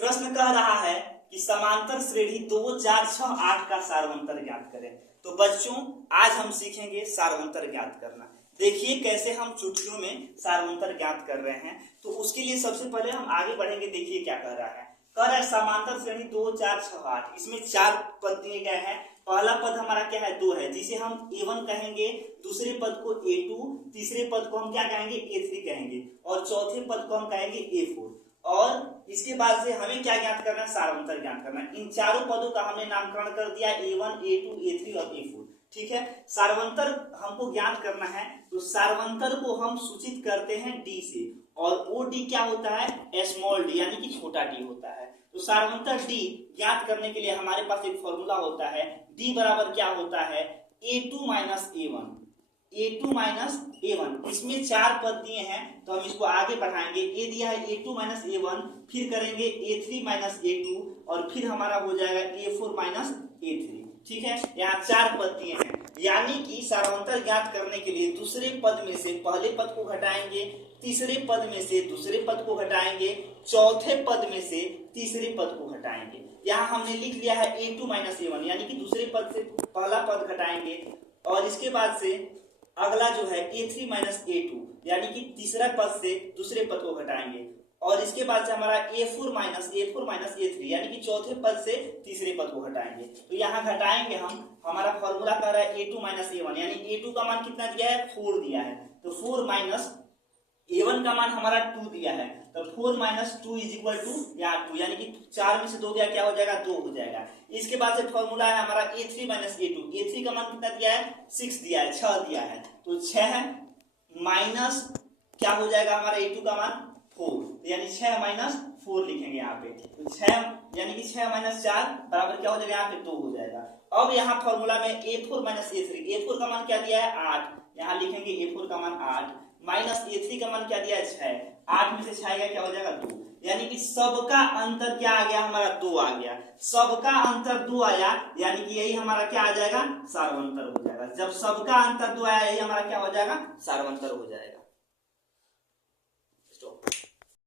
प्रश्न कह रहा है कि समांतर श्रेणी 2 4 6 8 का सार्वंतर ज्ञात करें। तो बच्चों आज हम सीखेंगे सार्वंतर ज्ञात करना। देखिए कैसे हम चुटकियों में सार्वंतर ज्ञात कर रहे हैं। तो उसके लिए सबसे पहले हम आगे बढ़ेंगे। देखिए क्या कह रहा है, कह रहा है समांतर श्रेणी 2 4 6 8, इसमें 4 पद दिए गए हैं। पहला पद हमारा क्या है, 2 है, जिसे हम A1 कहेंगे, दूसरे पद को A2, तीसरे पद को हम क्या कहेंगे, A3 कहेंगे, और चौथे पद को हम कहेंगे A4। और इसके बाद से हमें क्या ज्ञात करना है, सार्वंतर ज्ञात करना है। इन चारों पदों का हमने नामकरण कर दिया A1 A2 A3 और A4। ठीक है, सार्वंतर हमको ज्ञात करना है। तो सार्वंतर को हम सूचित करते हैं D से, और वो D क्या होता है, स्मॉल d, यानी कि छोटा d होता है। तो सार्वंतर D ज्ञात करने के लिए हमारे पास एक फॉर्मूला होता है, D बराबर क्या होता है, A2 minus A1। A2 minus A1, इसमें 4 पद दिए हैं तो हम इसको आगे बढ़ाएंगे। A दिया है A2 माइनस A1, फिर करेंगे A3 माइनस A2, और फिर हमारा हो जाएगा A4 माइनस A3। ठीक है, यहाँ 4 पद दिए हैं, यानी कि सार्वंतर ज्ञात करने के लिए दूसरे पद में से पहले पद को घटाएंगे, तीसरे पद में से दूसरे पद को घटाएंगे, चौथे पद में से तीसरे पद को घटाएंगे। यहाँ हमने लिख लिया है A2 माइनस A1, यानी कि दूसरे पद से पहला पद घटाएंगे, और इसके बाद से अगला जो है A3 माइनस A2, यानी कि तीसरा पद से दूसरे पद को घटाएंगे, और इसके बाद से हमारा A4 माइनस A3, यानी कि चौथे पद से तीसरे पद को घटाएंगे। तो यहाँ घटाएंगे हम, हमारा फॉर्मूला कह रहा है A2 माइनस A1, यानी A2 का मान कितना दिया है, 4 दिया है, तो 4 माइनस A1 का मान हमारा 2 दिया है, तो 4 माइनस 2 इज इक्वल टू यहाँ 2, यानी कि 4 में से 2 गया, क्या हो जाएगा, 2 हो जाएगा। इसके बाद से फॉर्मूला है हमारा A3 माइनस A2, A3 का मान कितना दिया है, 6 दिया है, 6 दिया है, तो 6 माइनस क्या हो जाएगा हमारा A2 का मान 4, यानी 6 माइनस 4 लिखेंगे यहाँ पे। तो 6 यानी कि 6 माइनस 4 बराबर क्या हो जाएगा, यहाँ पे 2 हो जाएगा। अब यहाँ फॉर्मूला में A4 माइनस A3, A4 का मान क्या दिया है, 8, यहाँ लिखेंगे A4 का मान 8, माइनस A3 का मान क्या दिया है, 6, 8 में से 6 गया, क्या हो जाएगा, 2, यानी कि सबका अंतर क्या आ गया, हमारा 2 आ गया। सबका अंतर 2 आया, यानी कि यही हमारा क्या आ जाएगा, सार्वंतर हो जाएगा। जब सबका अंतर 2 आया, यही हमारा क्या हो जाएगा, सार्वंतर हो जाएगा।